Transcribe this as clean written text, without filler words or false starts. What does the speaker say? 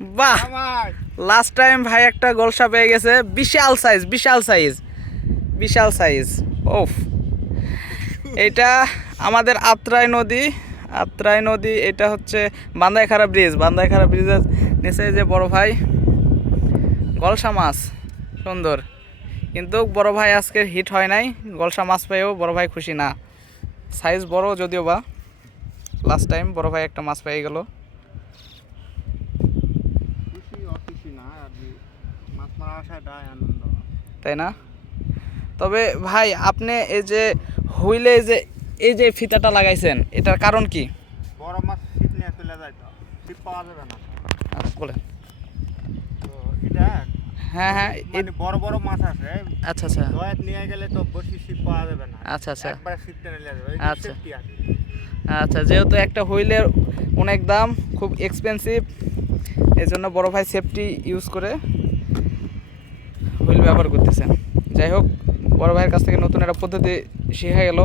বাহ, last time ভাই একটা গোলসা পেয়ে গেছে, বিশাল সাইজ বিশাল সাইজ বিশাল সাইজ। ওফ, এটা আমাদের আত্রাই নদী, এটা হচ্ছে বান্দাইখারা ব্রিজ, বান্দাইখারা ব্রিজের নিচে যে বড় ভাই গলসা মাছ, সুন্দর। কিন্তু বড় ভাই আজকে হিট হয় নাই, গলসা মাছ পেয়েও বড় ভাই খুশি না। সাইজ বড় যদিও বা, লাস্ট টাইম বড় ভাই একটা মাছ পেয়ে গেল। তাই না? তবে ভাই আপনি এই যে হুইলে এই যে ফিতাটা লাগাইছেন, এটার কারণ কি? বড় মাছ ছিপ নিয়ে চলে যায়, তো ছিপ পাওয়া যাবে না। বলেন। তো এটা হ্যাঁ হ্যাঁ, মানে বড় বড় মাছ আছে, আচ্ছা আচ্ছা দয়াত নিয়ে গেলে তো বেশি ছিপ পাওয়া যাবে না। আচ্ছা আচ্ছা একবারে ছিপ টেনে নিয়ে যাবে, আচ্ছা সেফটি আছে। আচ্ছা, যেহেতু একটা হুইলের অনেক দাম, খুব এক্সপেন্সিভ, এই জন্য বড় ভাই সেফটি ইউজ করে হুইল ব্যবহার করতেছেন। যাই হোক, বড় ভাইয়ের কাছ থেকে নতুন একটা পদ্ধতি শেখা গেল।